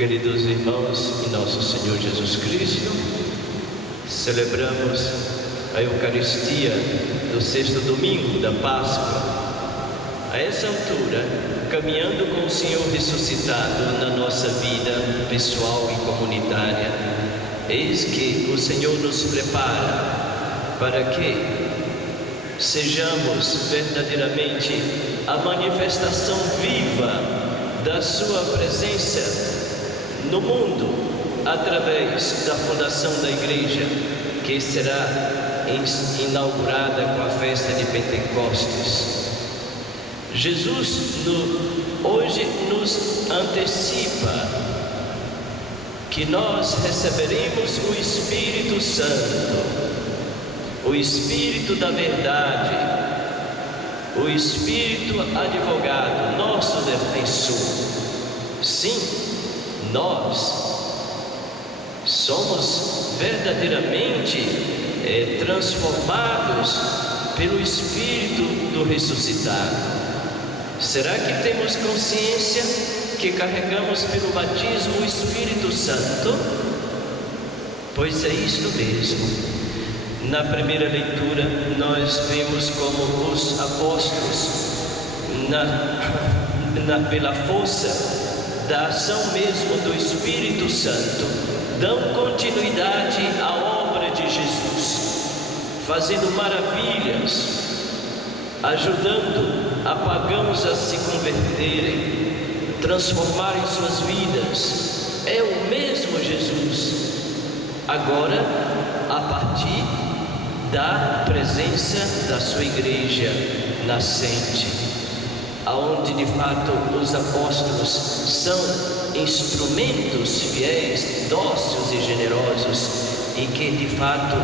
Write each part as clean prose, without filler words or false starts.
Queridos irmãos, em nosso Senhor Jesus Cristo, celebramos a Eucaristia do sexto domingo da Páscoa. A essa altura, caminhando com o Senhor ressuscitado na nossa vida pessoal e comunitária, eis que o Senhor nos prepara para que sejamos verdadeiramente a manifestação viva da Sua presença no mundo, através da fundação da Igreja, que será inaugurada com a festa de Pentecostes. Jesus hoje nos antecipa que nós receberemos o Espírito Santo, o Espírito da verdade, o Espírito advogado, nosso defensor. Sim, nós somos verdadeiramente transformados pelo Espírito do ressuscitado. Será que temos consciência que carregamos pelo batismo o Espírito Santo? Pois é isto mesmo. Na primeira leitura nós vemos como os apóstolos, pela força da ação mesmo do Espírito Santo, dão continuidade à obra de Jesus, fazendo maravilhas, ajudando a pagãos a se converterem, transformarem suas vidas. É o mesmo Jesus, agora a partir da presença da sua igreja nascente, aonde de fato os apóstolos são instrumentos fiéis, dóceis e generosos, e que de fato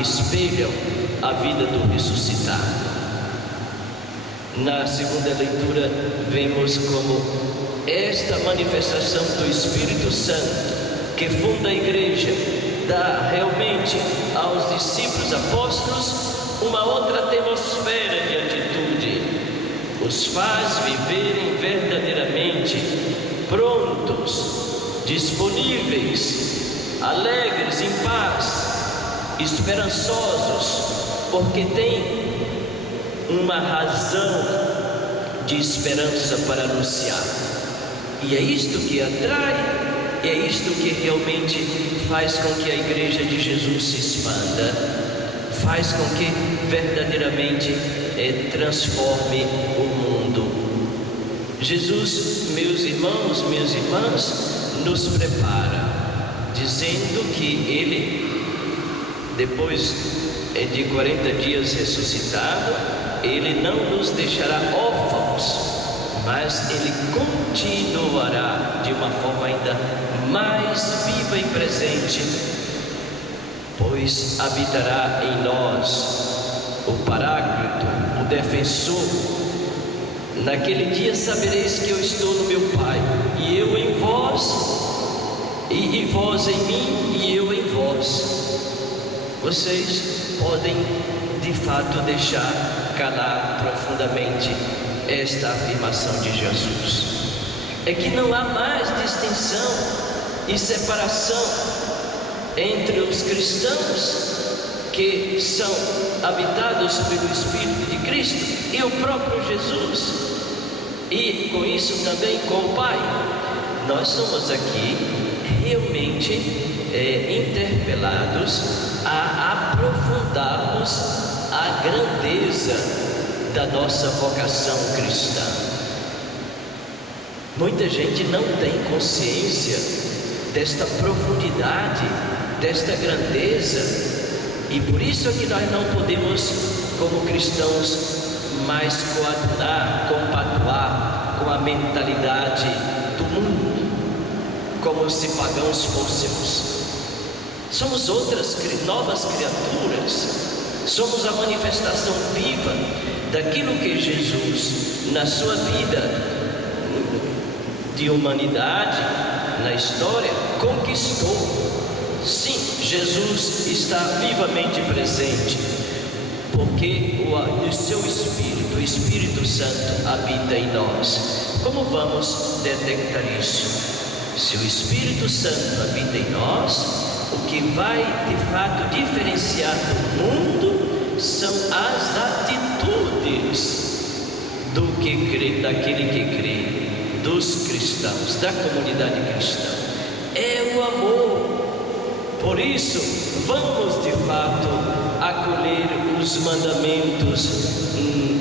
espelham a vida do ressuscitado. Na segunda leitura vemos como esta manifestação do Espírito Santo que funda a igreja dá realmente aos discípulos apóstolos uma outra atmosfera de atitude, os faz viverem verdadeiramente prontos, disponíveis, alegres, em paz, esperançosos, porque têm uma razão de esperança para anunciar. E é isto que atrai, é isto que realmente faz com que a igreja de Jesus se expanda, faz com que verdadeiramente transforme o mundo. Jesus, meus irmãos, minhas irmãs, nos prepara, dizendo que Ele, depois de 40 dias ressuscitado, Ele não nos deixará órfãos, mas Ele continuará de uma forma ainda mais viva e presente, pois habitará em nós o Paráclito, o Defensor. Naquele dia sabereis que eu estou no meu Pai, e eu em vós, e vós em mim, e eu em vós. Vocês podem de fato deixar calar profundamente esta afirmação de Jesus. É que não há mais distinção e separação entre os cristãos que são habitados pelo Espírito de Cristo e o próprio Jesus, e com isso também com o Pai. Nós somos aqui realmente interpelados a aprofundarmos a grandeza da nossa vocação cristã. Muita gente não tem consciência desta profundidade, desta grandeza, e por isso é que nós não podemos, como cristãos, mais coadunar, compactuar com a mentalidade do mundo, como se pagãos fôssemos. Somos outras novas criaturas, somos a manifestação viva daquilo que Jesus, na sua vida de humanidade, na história, conquistou. Sim, Jesus está vivamente presente, porque o seu Espírito, o Espírito Santo, habita em nós. Como vamos detectar isso? Se o Espírito Santo habita em nós, o que vai de fato diferenciar do mundo são as atitudes daquele que crê, dos cristãos, da comunidade cristã. É o amor. Por isso, vamos de fato acolher os mandamentos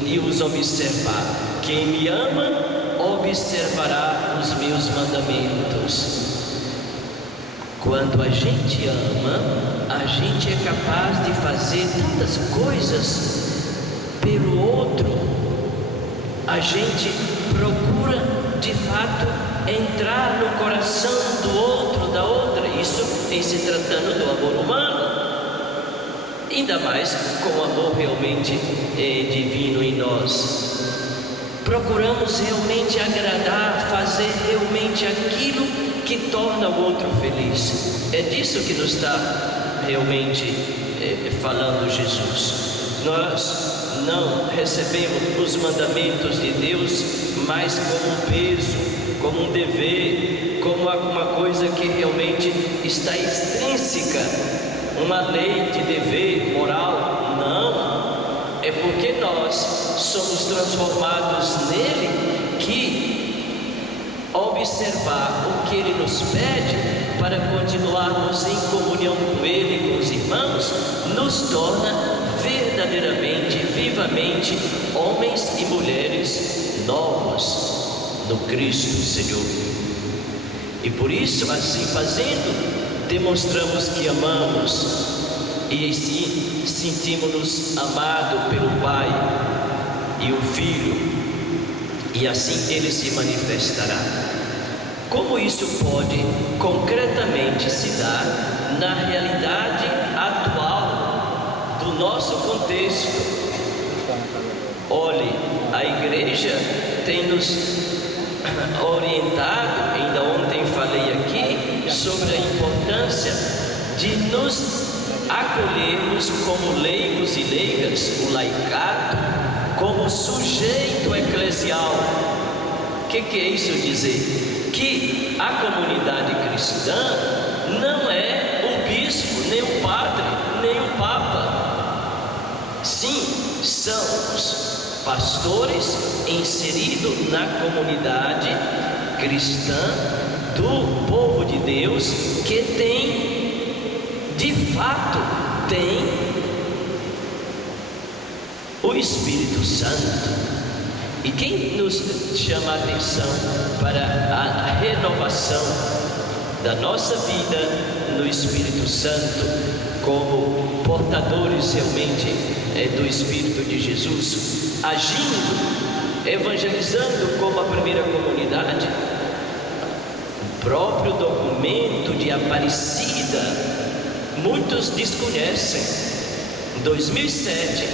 e os observar. Quem me ama, observará os meus mandamentos. Quando a gente ama, a gente é capaz de fazer tantas coisas pelo outro. A gente procura de fato entrar no coração do outro, da outra, isso em se tratando do amor humano, ainda mais com o amor realmente divino em nós. Procuramos realmente agradar, fazer realmente aquilo que torna o outro feliz. É disso que nos está realmente falando Jesus. Nós não recebemos os mandamentos de Deus mais como um peso, como um dever, como alguma coisa que realmente está extrínseca, uma lei de dever moral. Não, é porque nós somos transformados nele que observar o que ele nos pede para continuarmos em comunhão com ele, com os irmãos, nos torna verdadeiramente, vivamente, homens e mulheres novos no Cristo Senhor. E por isso, assim fazendo, demonstramos que amamos e assim sentimos-nos amados pelo Pai e o Filho, e assim ele se manifestará. Como isso pode concretamente se dar na realidade atual do nosso contexto? Olhe, a igreja tem nos orientado, ainda ontem falei aqui, sobre a importância de nos acolhermos como leigos e leigas, o laicato, como sujeito eclesial. O que é isso dizer? Que a comunidade cristã não é o bispo, nem o padre, nem o papa. Sim, são os pastores inseridos na comunidade cristã do povo de Deus, que de fato tem o Espírito Santo. E quem nos chama a atenção para a renovação da nossa vida no Espírito Santo, como portadores realmente do Espírito de Jesus, agindo, evangelizando como a primeira comunidade? O próprio documento de Aparecida, muitos desconhecem. Em 2007,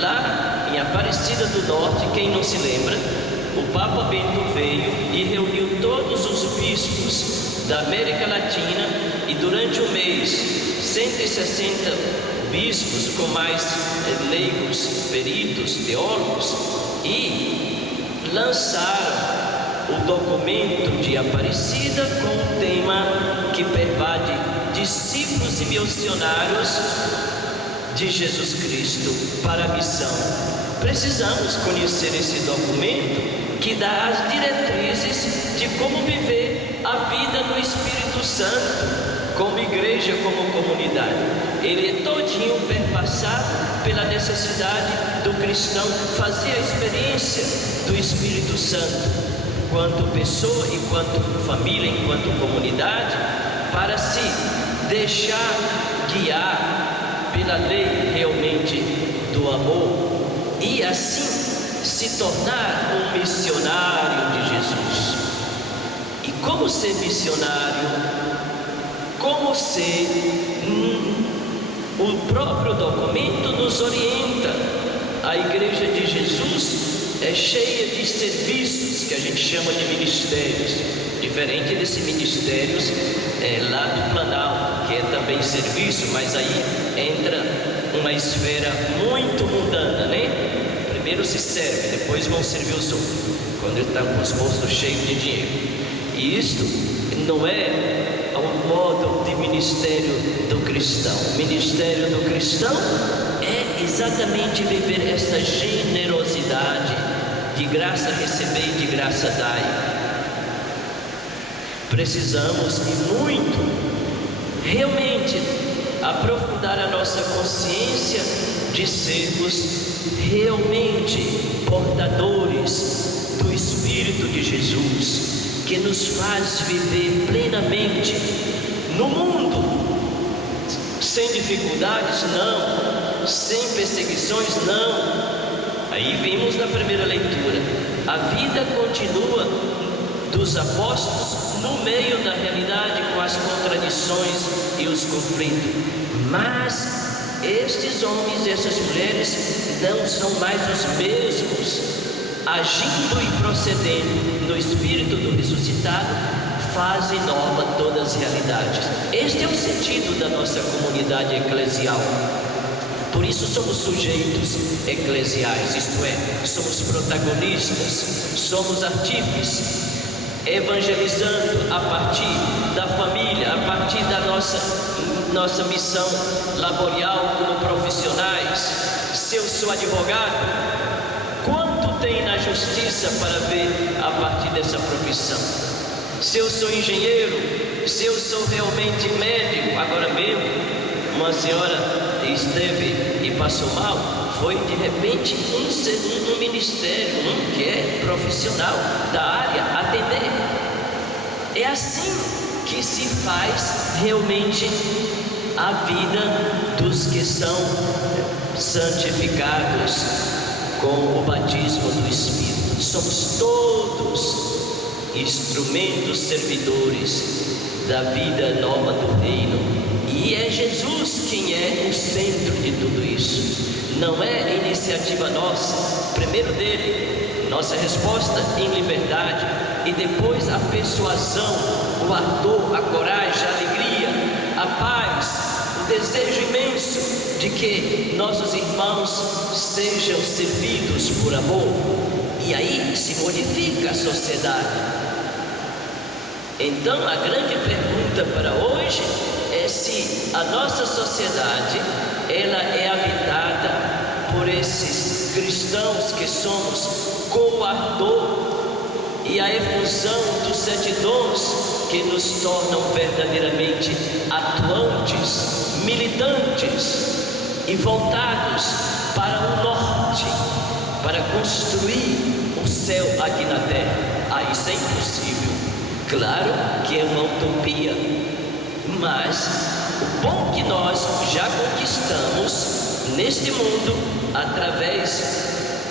lá em Aparecida do Norte, quem não se lembra, o Papa Bento veio e reuniu todos os bispos da América Latina, e durante um mês 160 bispos com mais leigos, peritos, teólogos, e lançaram o documento de Aparecida com o tema que pervade: discípulos e missionários de Jesus Cristo para a missão. Precisamos conhecer esse documento que dá as diretrizes de como viver a vida no Espírito Santo, como igreja, como comunidade. Ele é todinho perpassado pela necessidade do cristão fazer a experiência do Espírito Santo, enquanto pessoa, enquanto família, enquanto comunidade, para se deixar guiar pela lei realmente do amor, e assim se tornar um missionário de Jesus. E como ser missionário? Como ser? O próprio documento nos orienta. A igreja de Jesus é cheia de serviços que a gente chama de ministérios, diferente desses ministérios lá do Planalto, que é também serviço, mas aí entra uma esfera muito mundana, né? Primeiro se serve, depois vão servir os outros, quando ele está com os bolsos cheios de dinheiro. E isto não é o modo de ministério do cristão. O ministério do cristão é exatamente viver essa generosidade, de graça receber e de graça dai. Precisamos e muito realmente aprofundar a nossa consciência de sermos realmente portadores do Espírito de Jesus, que nos faz viver plenamente no mundo, sem dificuldades, não, sem perseguições, não. Aí vimos na primeira leitura, a vida continua dos apóstolos no meio da realidade, com as contradições e os conflitos, mas estes homens e essas mulheres não são mais os mesmos, agindo e procedendo no Espírito do ressuscitado, fase nova todas as realidades. Este é o sentido da nossa comunidade eclesial. Por isso somos sujeitos eclesiais, isto é, somos protagonistas, somos artífices, evangelizando a partir da família, a partir da nossa missão laborial como profissionais. Se eu sou advogado, quanto tem na justiça para ver a partir dessa profissão? Se eu sou engenheiro, se eu sou realmente médico, agora mesmo, uma senhora esteve e passou mal, foi de repente um ministério, que é profissional da área, atender. É assim que se faz realmente a vida dos que são santificados com o batismo do Espírito. Somos todos instrumentos servidores da vida nova do reino, e é Jesus quem é o centro de tudo isso. Não é iniciativa nossa, primeiro dele, nossa resposta em liberdade, e depois a persuasão, o ardor, a coragem, a alegria, a paz, o desejo imenso de que nossos irmãos sejam servidos por amor, e aí se modifica a sociedade. Então a grande pergunta para hoje é se a nossa sociedade ela é habitada por esses cristãos que somos com o ardor e a efusão dos 7 dons que nos tornam verdadeiramente atuantes, militantes e voltados para o norte, para construir o céu aqui na terra. Ah, isso é impossível. Claro que é uma utopia, mas o bom que nós já conquistamos neste mundo, através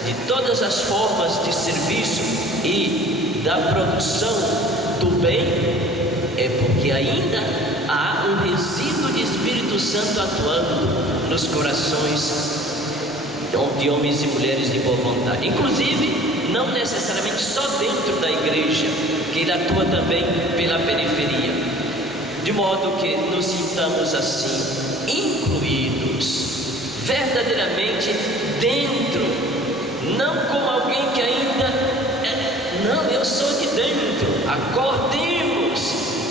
de todas as formas de serviço e da produção do bem, é porque ainda há um resíduo de Espírito Santo atuando nos corações de homens e mulheres de boa vontade, inclusive não necessariamente só dentro da igreja, que ele atua também pela periferia, de modo que nos sintamos assim, incluídos, verdadeiramente dentro, não como alguém que ainda, não, eu sou de dentro. Acordemos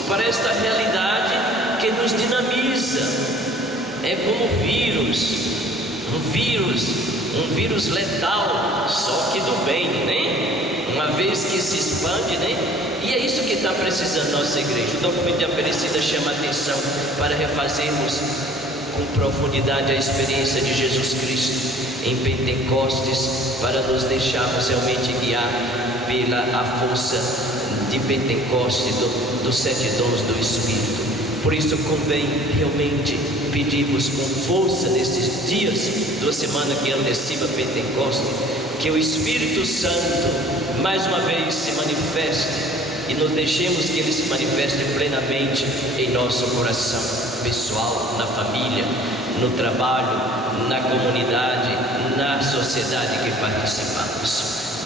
para esta realidade que nos dinamiza. É como um vírus letal, só que do bem, né? Uma vez que se expande, né? E é isso que está precisando nossa igreja. O documento de Aparecida chama a atenção para refazermos com profundidade a experiência de Jesus Cristo em Pentecostes, para nos deixarmos realmente guiar pela a força de Pentecostes, dos 7 dons do Espírito. Por isso convém realmente pedirmos com força nesses dias da semana que antecipa Pentecostes, que o Espírito Santo mais uma vez se manifeste e nos deixemos que ele se manifeste plenamente em nosso coração pessoal, na família, no trabalho, na comunidade, na sociedade que participamos.